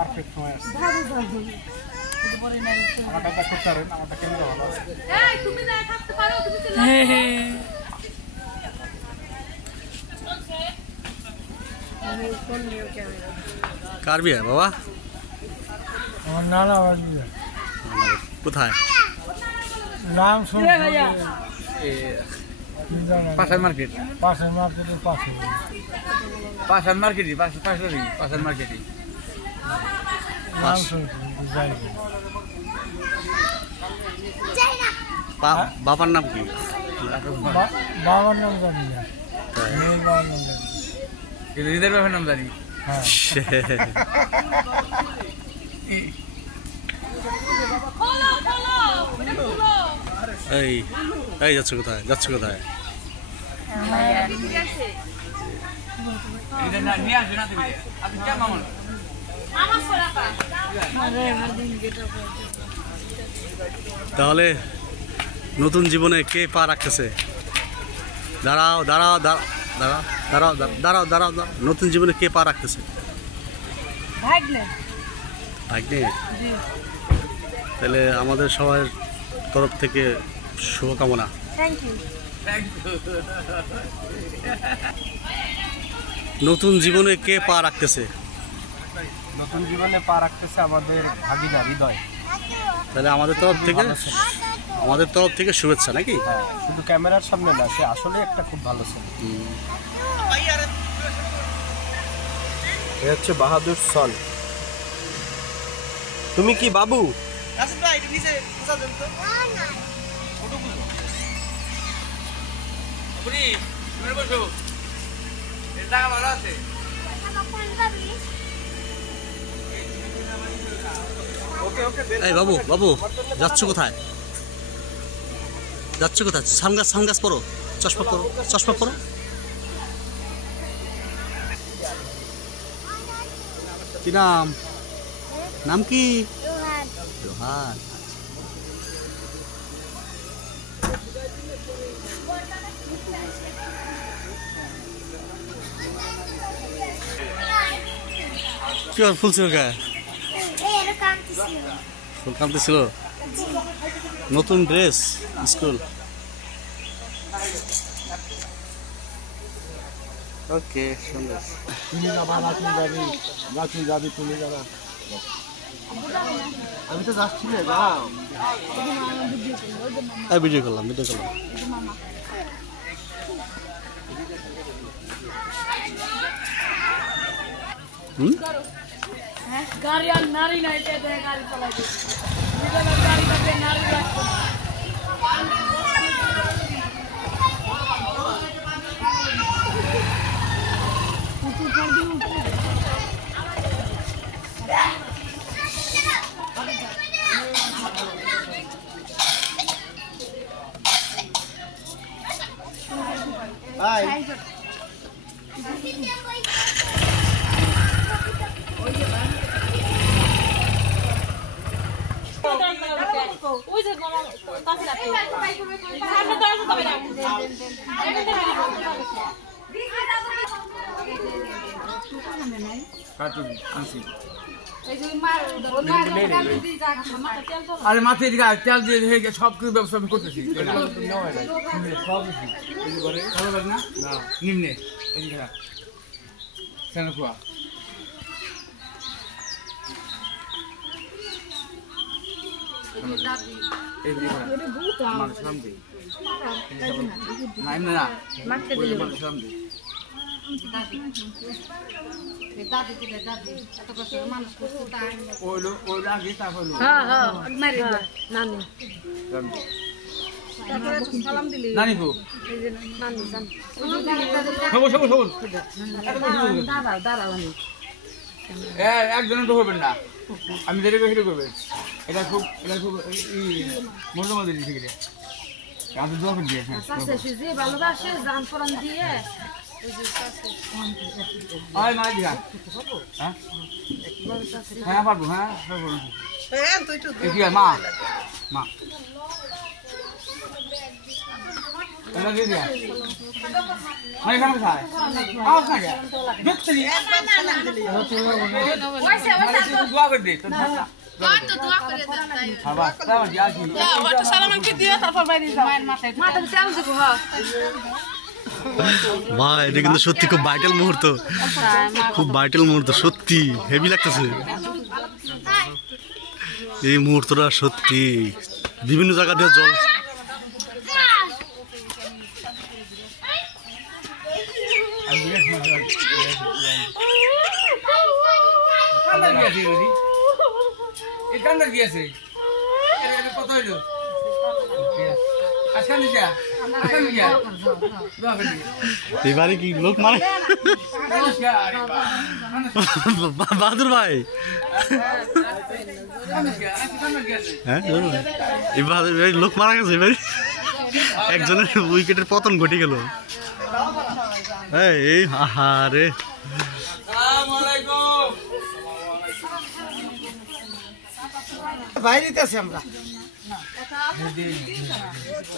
Perfect সময় আছে। আমার কাছে করতে পারেন, আমারটা কেমন ভালো আছে। তুমি না থাকতে পারো, তুমি কার বিয়ে বাবা? আমার নানা বাড়ি বিয়ে। কোথায়? নাম শুনে পাশার মার্কেট, পাশের মার্কেটের পাশে। পাশার মার্কেটই, পাশার মার্কেটই। নাম শুনছি যাই। বাবার নাম কি? বাবার নাম জানি না, মেয়ের বাবার নাম জানি। কিন্তু হৃদয়ের বাবার নাম জানি। হ্যাঁ এই এই যাচ্ছ কোথায়? যাচ্ছ কোথায়? তাহলে নতুন জীবনে কে পা রাখতেছে? দাঁড়াও দাঁড়াও দাঁড়াও দাঁড়াও দাঁড়াও দাঁড়াও দাঁড়াও, নতুন জীবনে কে পা রাখতেছে? ভাগ্নে। তাহলে আমাদের সবার তরফ থেকে শুভকামনা। নতুন জীবনে কে পা রাখতেছে? নতুন জীবনে পা রাখতেছে আমাদের ভাগিনা হৃদয়। তাহলে আমাদের তরফ থেকে শুভেচ্ছা নাকি? হ্যাঁ, শুধু ক্যামেরার সামনে না, সে আসলে একটা খুব ভালো ছেলে। এ হচ্ছে বাহাদুর সন। তুমি কি বাবু? এই বাবু বাবু, যাচ্ছ কোথায়? যাচ্ছ কোথায়? সানগ্লাস পরো, চশমা পরো। কি নাম? নাম কি? রোহান। কি আর ফুল ছিল গায়ে? ফুল কামতে ছিল। নতুন ড্রেস স্কুল। ওকে, সুন্দর। তুমি যাবা নাচুন যাবি তুমি যাবা। আমি তো যাচ্ছি না, যাও। ভিডিও করলাম। গাড়ি আর নারী নাই, গাড়ি চালাইতে গাড়ি নারী রাখতো। আরে মাথায় তেল দিয়ে সব কিছু ব্যবস্থা আমি করতেছি। নিম্নে একজনের তো করবেন না, আমি যেটা সেটা করবেন। এটা খুব মূল্যবান জিনিস। আমি দোয়া করে দিয়েছি ভালোবাসে জান ফোরন দিয়ে হ্যাঁ পারবো। হ্যাঁ মা এটা দিয়ে দিয়া মানে খাম খায় আওয়াজ না কে দেখতে নি ওইসে দোয়া করে দে তো তো দোয়া করে দেন বাবা তাও যাচ্ছি ওটা সালাম কি দিও তারপর বাইরে যাও মায়ের মাথায় চাল দেবো হ্যাঁ মা এটা কিন্তু সত্যি খুব ভাইটাল মুহূর্ত, খুব ভাইটাল মুহূর্ত, সত্যি হেভি লাগতেছে এই মুহূর্তটা, সত্যি বিভিন্ন জায়গা দিয়ে জল। এবারে কি লোক মানে বাহাদুর ভাই, হ্যাঁ এবার লোক মারা গেছে, এবারে একজনের উইকেটের পতন ঘটে গেল। এই আহারে বাইরেতে আছি আমরা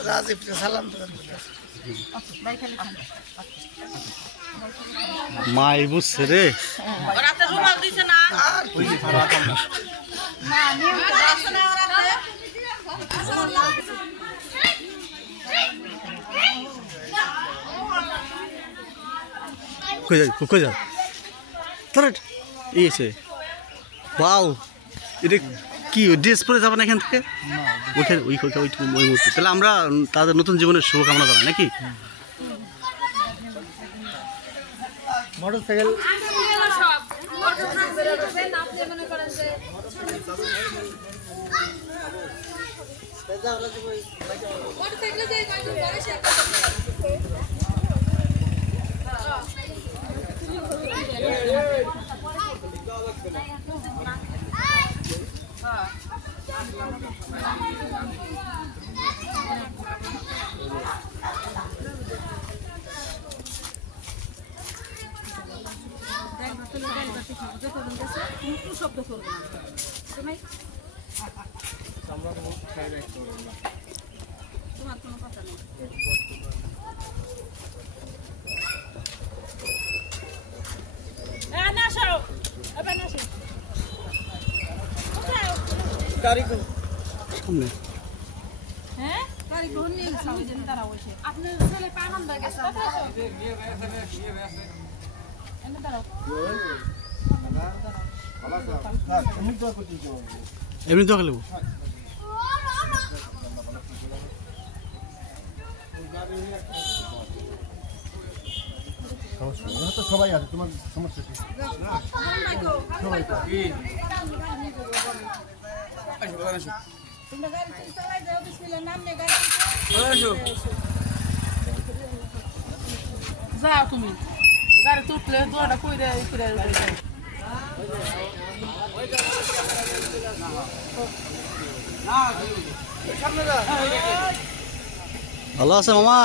রাজীবকে সালাম মাই বুঝছে রে, কই যাও ইয়েছে বাউ, এটা কি ড্রেস পরে যাবেন এখান থেকে ওইখানে ওই মুহূর্তে? তাহলে আমরা তাদের নতুন জীবনের শুভকামনা জানাই নাকি? মোটরসাইকেল শব্দ করবো না তোমার কোনো কথা নেই। হ্যাঁ কারিগর নিয়ে তারা বসে আপনার ছেলে আনন্দ গেছে এমনি তো খেলবো সবাই আছে, তোমার সমস্যা কি? যাও তুমি গাড়ি তুটলে দোয়াটা কইরে করে ভালো আছে মামা?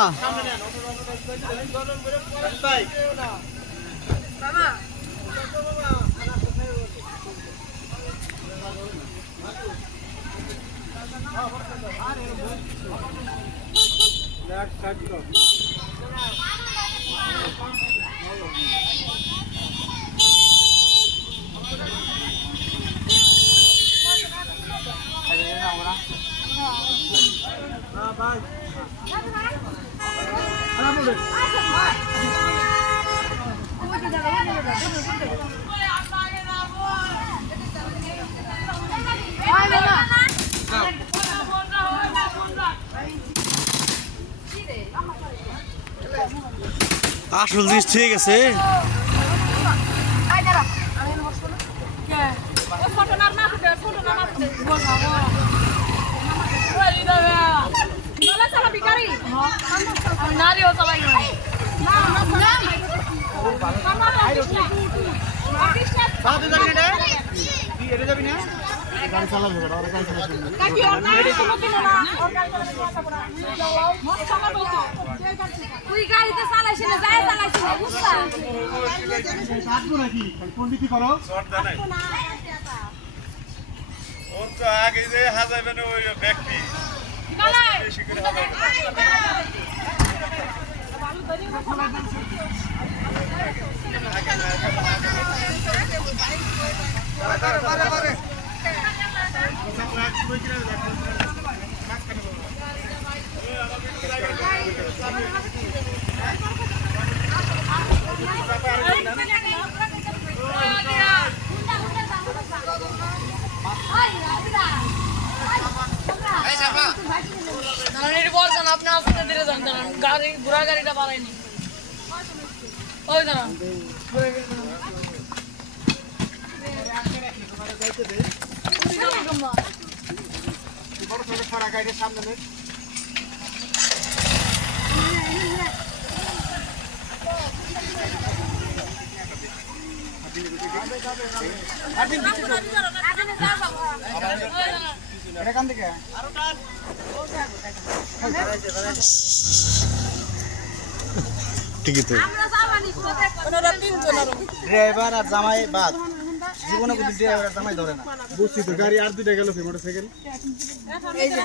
আসল জিনিস ঠিক আছে। তুই গাড়িতে চালাইছি না যায় চালাইছি না বুঝছা কাটবো নাকি পন্ডিতি করো ওর তো আগে যে হাজাইবেন ওই ব্যক্তি বেশি করে হাজাইবেন আপনি আস্তে ধীরে যান, দাঁড়ান গাড়ি ঘোড়া গাড়িটা বাড়ায়নি ওই দাঁড়ান ঠিকই তো ড্রাইভার আর জামাই বাদ জীবনে কোনো ড্রাইভার আর জামাই ধরে না বুঝছি তো গাড়ি আর দুইটা গেল মোটরসাইকেল এই যে